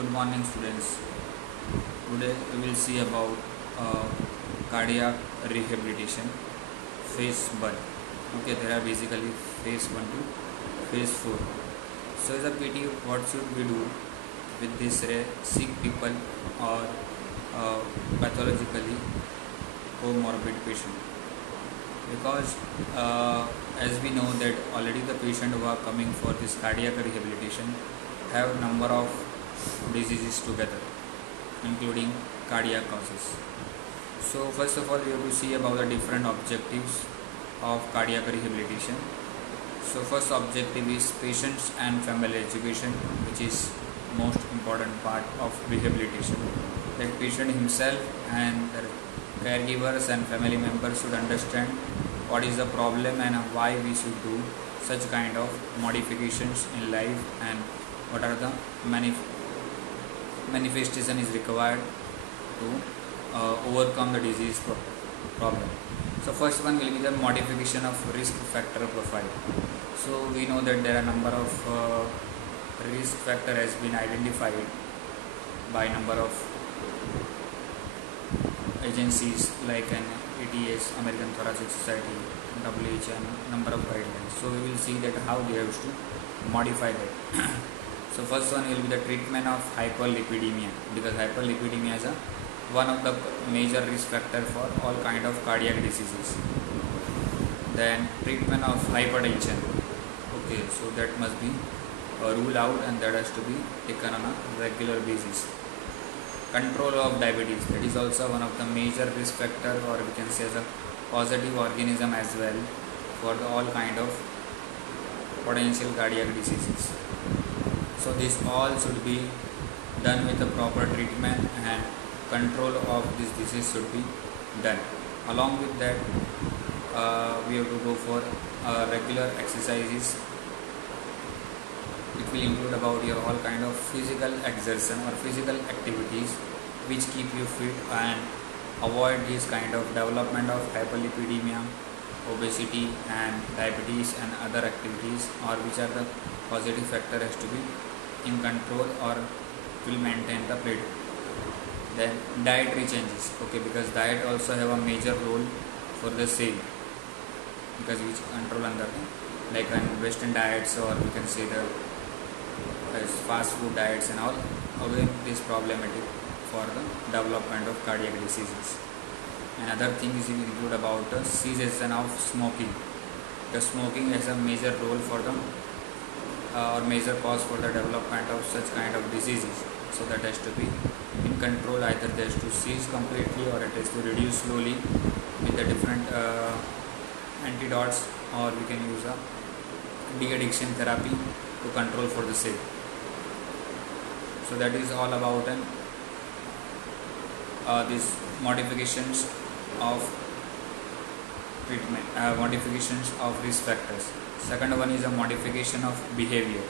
Good morning, students. Today we will see about uh, cardiac rehabilitation phase 1. Okay, there are basically phase 1 to phase 4. So, as a PT, what should we do with this sick people or uh, pathologically comorbid patient? Because as we know that already the patient who are coming for this cardiac rehabilitation have number of diseases together, including cardiac causes. So first of all, we have to see about the different objectives of cardiac rehabilitation. So first objective is patients and family education, which is most important part of rehabilitation. That patient himself and the caregivers and family members should understand what is the problem and why we should do such kind of modifications in life and what are the manifestation is required to overcome the disease problem. So first one will be the modification of risk factor profile. So we know that there are number of risk factor has been identified by number of agencies like an ATS, American Thoracic Society, WHO, and number of guidelines. So we will see that how they have to modify that. So first one will be the treatment of hyperlipidemia, because hyperlipidemia is one of the major risk factor for all kind of cardiac diseases. Then treatment of hypertension. Okay, so that must be ruled out and that has to be taken on a regular basis. Control of diabetes, that is also one of the major risk factor, or we can say as a positive organism as well for all kind of potential cardiac diseases. So this all should be done with a proper treatment and control of this disease should be done. Along with that, we have to go for regular exercises. It will include about your all kind of physical exertion or physical activities which keep you fit and avoid this kind of development of hyperlipidemia, obesity and diabetes and other activities, or which are the positive factor has to be in control or will maintain the plate. Then dietary changes, okay, because diet also have a major role for the same, because which control under the like western diets, or we can say the fast food diets and all, again this problematic for the development of cardiac diseases. Another thing is include about the cessation of smoking. The smoking has a major role for the or major cause for the development of such kind of diseases. So that has to be in control. Either they has to cease completely or it has to reduce slowly with the different antidotes, or we can use a de-addiction therapy to control for the same. So that is all about these modifications of treatment, modifications of risk factors. Second one is a modification of behavior.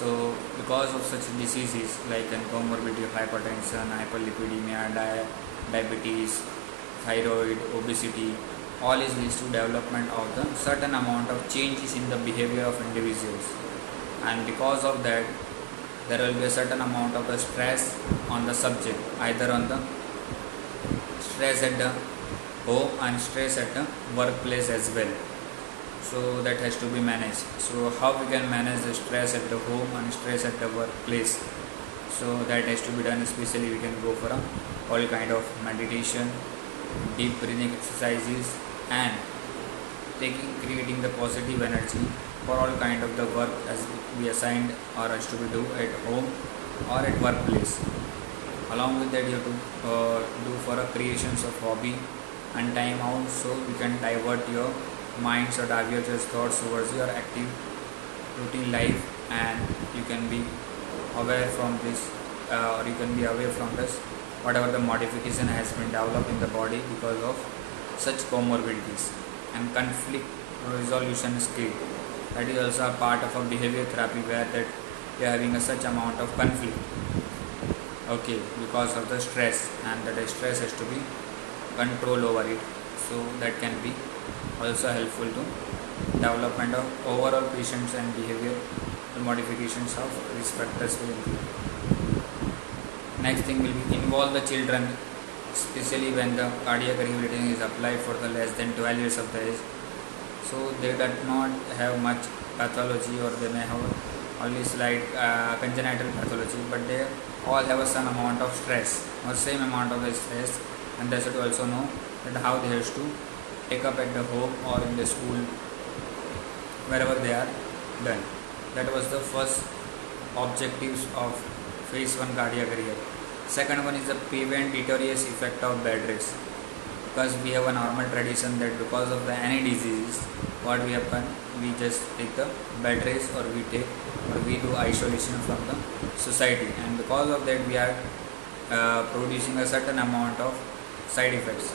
So because of such diseases like comorbidity of hypertension, hyperlipidemia, diabetes, thyroid, obesity, all is leads to development of the certain amount of changes in the behavior of individuals, and because of that there will be a certain amount of the stress on the subject, either on the stress at the home and stress at the workplace as well. So that has to be managed. So how we can manage the stress at the home and stress at the workplace? So that has to be done. Especially we can go for all kind of meditation, deep breathing exercises, and creating the positive energy for all kind of the work as we assigned or as to be do at home or at workplace. Along with that, you have to do for a creations of hobby and time out, so you can divert your minds or divert your thoughts towards your active routine life, and you can be aware from this or you can be away from this whatever the modification has been developed in the body because of such comorbidities. And conflict resolution skill, that is also a part of a behavior therapy where that you are having a such amount of conflict, okay, because of the stress, and that stress has to be control over it. So that can be also helpful to development of overall patients and behavior, the modifications of risk factors will include. Next thing will be involve the children, especially when the cardiac rehabilitation is applied for the less than 12 years of the age. So they do not have much pathology, or they may have only slight congenital pathology, but they all have a some amount of stress or same amount of the stress, and they should also know that how they have to take up at the home or in the school, wherever they are done. That was the first objectives of phase 1 cardiac rehab. Second one is the prevent deleterious effect of bed rest, because we have a normal tradition that because of the any diseases, what we have done, we just take the bed rest, or we do isolation from the society, and because of that we are producing a certain amount of side effects,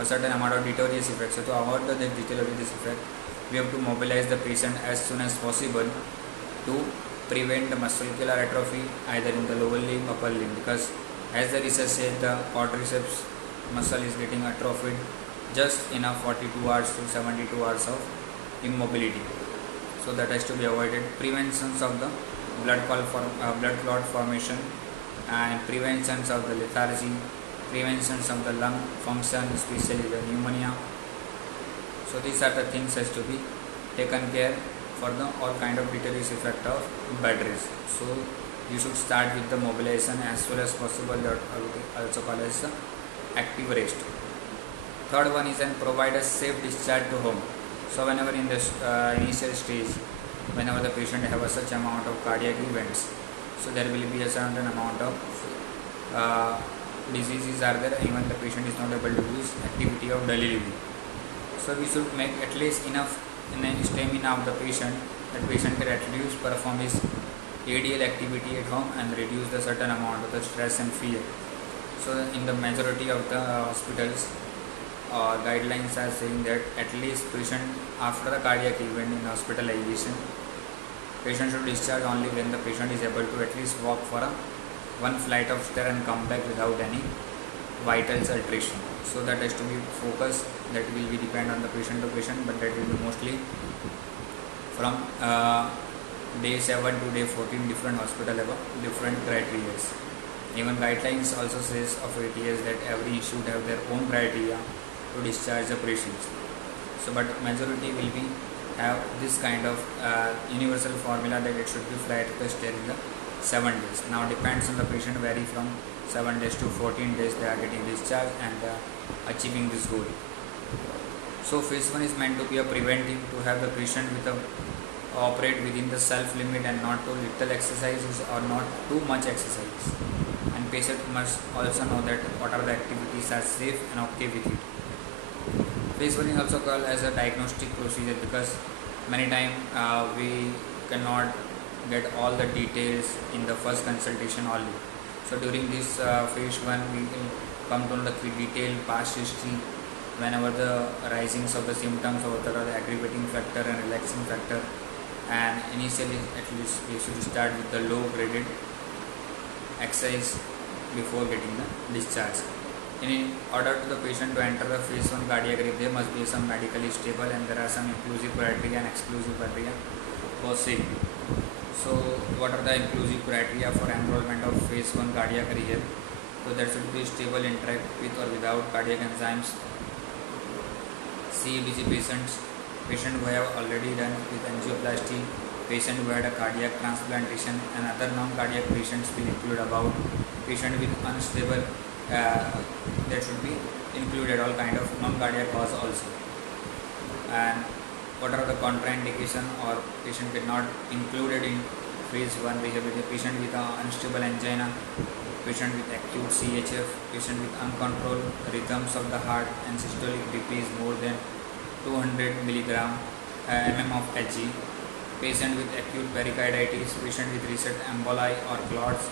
a certain amount of deleterious effects. So to avoid the deleterious effect, we have to mobilize the patient as soon as possible to prevent the muscular atrophy either in the lower limb, upper limb, because as the research says, the quadriceps muscle is getting atrophied just enough 42 hours to 72 hours of immobility. So that has to be avoided. Preventions of the blood clot formation, and preventions of the lethargy, preventions of the lung function, especially the pneumonia. So these are the things has to be taken care for the all kind of deleterious effect of bed rest. So you should start with the mobilization as soon as possible, that also called as the active rest. Third one is then provide a safe discharge to home. So whenever in the initial stage, whenever the patient have a such amount of cardiac events, so there will be a certain amount of diseases are there, even the patient is not able to use activity of daily living. So we should make at least enough in the stamina of the patient, that patient can at least perform his ADL activity at home and reduce the certain amount of the stress and fear. So in the majority of the hospitals, guidelines are saying that at least patient after the cardiac event in hospitalization, patient should discharge only when the patient is able to at least walk for one flight of stair and come back without any vitals alteration. So that has to be focused. That will be depend on the patient to patient, but that will be mostly from day 7 to day 14. Different hospital have different criteria. Even guidelines also says of ATS that every should have their own criteria to discharge the patients. So but majority will be have this kind of universal formula that it should be flight to stair in the 7 days. Now depends on the patient, vary from 7 days to 14 days they are getting discharged and achieving this goal. So phase 1 is meant to be a preventive, to have the patient with a operate within the self limit and not too little exercises or not too much exercise. And patient must also know that what are the activities are safe and okay with it. Phase 1 is also called as a diagnostic procedure, because many times we cannot get all the details in the first consultation only. So during this phase 1 we will come to the detailed past history, whenever the risings of the symptoms or the aggravating factor and relaxing factor, and initially at least we should start with the low graded exercise before getting the discharge. In order to the patient to enter the phase 1 cardiac rehab, there must be some medically stable, and there are some inclusive criteria and exclusive criteria for same. So what are the inclusive criteria for enrollment of phase 1 cardiac rehab? So there should be stable interact with or without cardiac enzymes, CABG patients, patient who have already done with angioplasty, patient who had a cardiac transplantation, and other non-cardiac patients will include about patient with unstable, that should be included all kind of non-cardiac cause also. And what are the contraindication or patient cannot included in phase 1 rehab? Patient with unstable angina, patient with acute CHF, patient with uncontrolled rhythms of the heart and systolic BP is more than 200 mm of Hg, patient with acute pericarditis, patient with recent emboli or clots,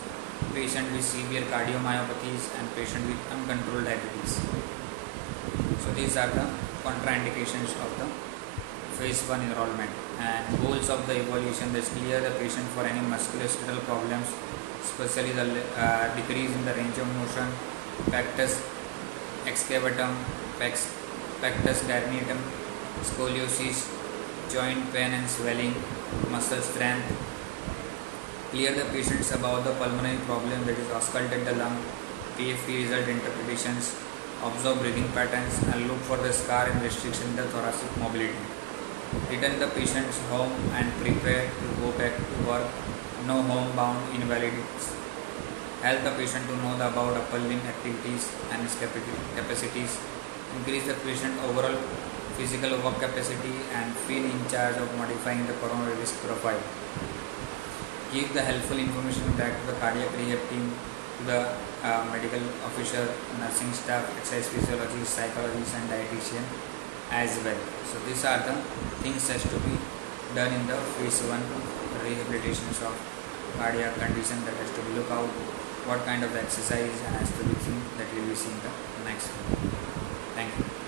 patient with severe cardiomyopathies, and patient with uncontrolled diabetes. So these are the contraindications of the phase 1 enrollment. And goals of the evaluation: is clear the patient for any musculoskeletal problems, especially the decrease in the range of motion, pectus excavatum, pectus herniatum, scoliosis, joint pain and swelling, muscle strength. Clear the patients about the pulmonary problem, that is auscultate the lung, PFT result interpretations, observe breathing patterns and look for the scar and restriction in the thoracic mobility. Return the patients home and prepare to go back to work. No homebound invalids. Help the patient to know about upper limb activities and its capacities. Increase the patient overall physical work capacity and feel in charge of modifying the coronary risk profile. Give the helpful information back to the cardiac rehab team, to the medical officer, nursing staff, exercise physiologists, psychologists and dietitian as well. So these are the things has to be done in the phase 1 rehabilitations of cardiac condition, that has to be look out what kind of exercise and has to be seen, that will be seen the next one. Thank you.